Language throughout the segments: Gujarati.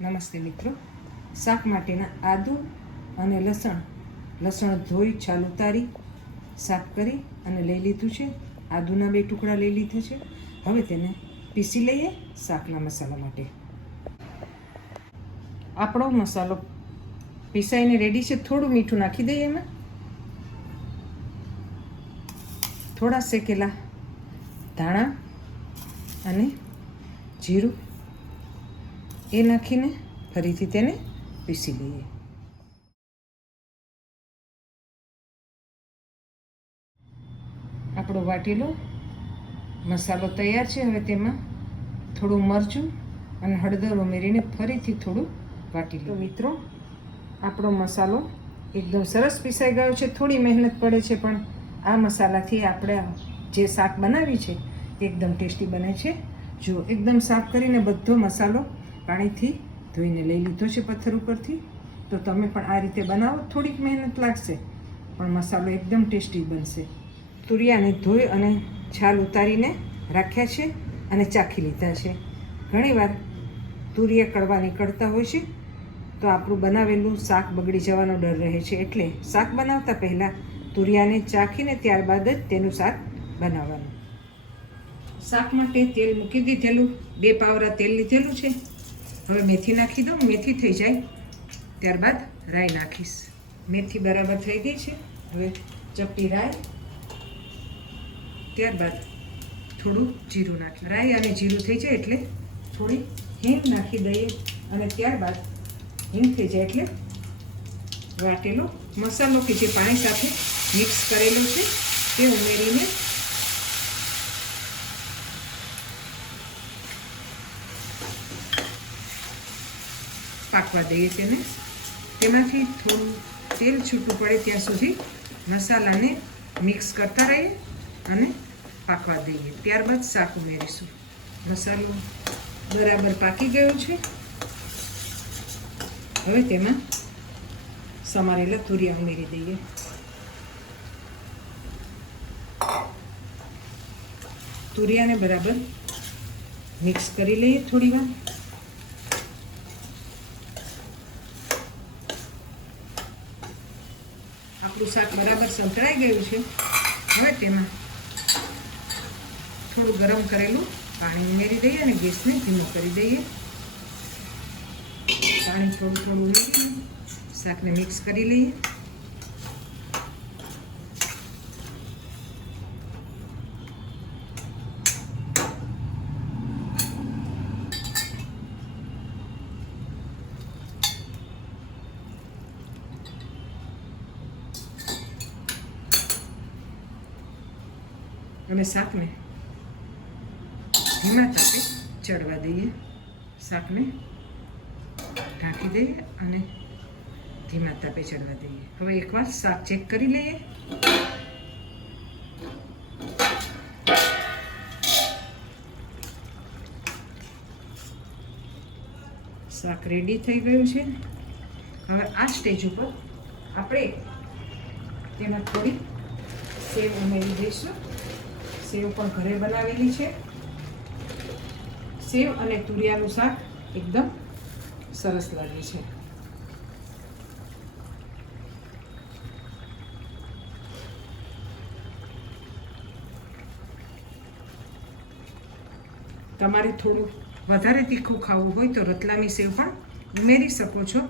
નમસ્તે મિત્રો, શાક માટેના આદુ અને લસણ ધોઈ છાલ ઉતારી સાફ કરી અને લઈ લીધું છે. આદુના 2 ટુકડા લઈ લીધા છે. હવે તેને પીસી લઈએ શાકના મસાલા માટે. આપણો મસાલો પીસાઈને રેડી છે. થોડું મીઠું નાખી દઈએ એમાં, થોડા શેકેલા ધાણા અને જીરું એ નાખીને ફરીથી તેને પીસી લઈએ. આપણો વાટેલો મસાલો તૈયાર છે. હવે તેમાં થોડું મરચું અને હળદર ઉમેરીને ફરીથી થોડું વાટી લઈએ. મિત્રો, આપણો મસાલો એકદમ સરસ પીસાઈ ગયો છે. થોડી મહેનત પડે છે, પણ આ મસાલાથી આપણે જે શાક બનાવી છે એકદમ ટેસ્ટી બને છે. જો એકદમ સાફ કરીને બધો મસાલો પાણીથી ધોઈને લઈ લીધો છે પથ્થર ઉપરથી. તો તમે પણ આ રીતે બનાવો. થોડીક મહેનત લાગશે, પણ મસાલો એકદમ ટેસ્ટી બનશે. તુરિયાને ધોઈ અને છાલ ઉતારીને રાખ્યા છે અને ચાખી લીધા છે. ઘણીવાર તુરિયા કડવા નીકળતા હોય છે, તો આપણું બનાવેલું શાક બગડી જવાનો ડર રહે છે. એટલે શાક બનાવતા પહેલાં તુરિયાને ચાખીને ત્યારબાદ જ તેનું શાક બનાવવાનું. શાક માટે તેલ મૂકી દીધેલું, 2 પાવરા તેલ લીધેલું છે. હવે મેથી નાખી દઉં. મેથી થઈ જાય ત્યારબાદ રાઈ નાખીશ. મેથી બરાબર થઈ ગઈ છે. હવે ચપટી રાઈ, ત્યારબાદ થોડું જીરું નાખી. રાઈ અને જીરું થઈ જાય એટલે થોડી હિંગ નાખી દઈએ અને ત્યારબાદ હિંગ થઈ જાય એટલે વાટેલો મસાલો કે જે પાણી સાથે મિક્સ કરેલો છે તે ઉમેરીને પાકવા દઈએ. તેમાંથી થોડું તેલ છૂટું પડે ત્યાં સુધી મસાલાને મિક્સ કરતા રહીએ અને પાકવા દઈએ. ત્યારબાદ શાક ઉમેરીશું. મસાલો બરાબર પાકી ગયો છે. હવે તેમાં સમારેલા તુરિયા ઉમેરી દઈએ. તુરિયાને બરાબર મિક્સ કરી લઈએ થોડી વાર. આપણું શાક બરાબર સંતળાઈ ગયું છે. હવે તેમાં થોડું ગરમ કરેલું પાણી ઉમેરી દઈએ અને ગેસને ધીમો કરી દઈએ. પાણી થોડું ઉમેરીને શાકને મિક્સ કરી લઈએ. અને શાકને ધીમા તાપે ચડવા દઈએ. શાકને ઢાંકી દઈએ અને ધીમા તાપે ચડવા દઈએ. હવે એકવાર શાક ચેક કરી લઈએ. શાક રેડી થઈ ગયું છે. હવે આ સ્ટેજ ઉપર આપણે તેમાં થોડી સેવ ઉમેરી દઈશું. સેવ પણ ઘરે બનાવેલી છે. સેવ અને તુરિયાનું શાક એકદમ સરસ લાગે છે. તમારે થોડું વધારે તીખું ખાવું હોય તો રતલામી સેવ પણ ઉમેરી શકો છો.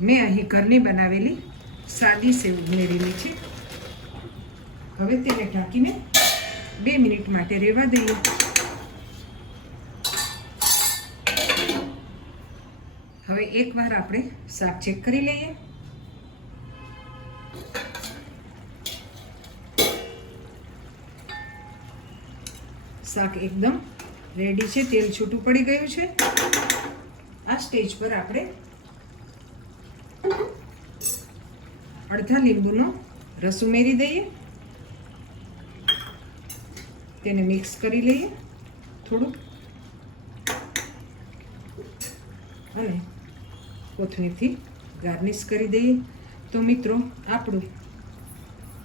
મેં અહીં ઘરની બનાવેલી સાદી સેવ ઉમેરેલી છે. હવે તેને ઢાંકીને 2 મિનિટ માટે રહેવા દઈએ. હવે એકવાર આપણે શાક ચેક કરી લઈએ. શાક એકદમ રેડી છે. તેલ છૂટું પડી ગયું છે. આ સ્ટેજ પર આપણે અડધા લીંબુનો રસ ઉમેરી દઈએ. તેને મિક્સ કરી લઈએ થોડુંક અને કોથમીરથી ગાર્નિશ કરી દઈએ. તો મિત્રો, આપણું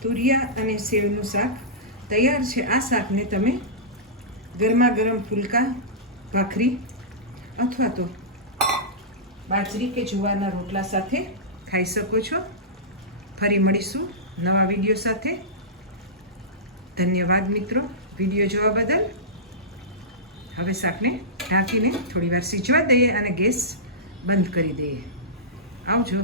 તુરિયા અને સેવનું શાક તૈયાર છે. આ શાકને તમે ગરમા ગરમ ફુલકા, ભાખરી અથવા તો બાજરી કે જુવારના રોટલા સાથે ખાઈ શકો છો. ફરી મળીશું નવા વિડીયો સાથે. ધન્યવાદ મિત્રો વિડીયો જોવા બદલ. હવે શાકને ઢાંકીને થોડી વાર સીજવા દઈએ અને ગેસ બંધ કરી દઈએ. આવજો.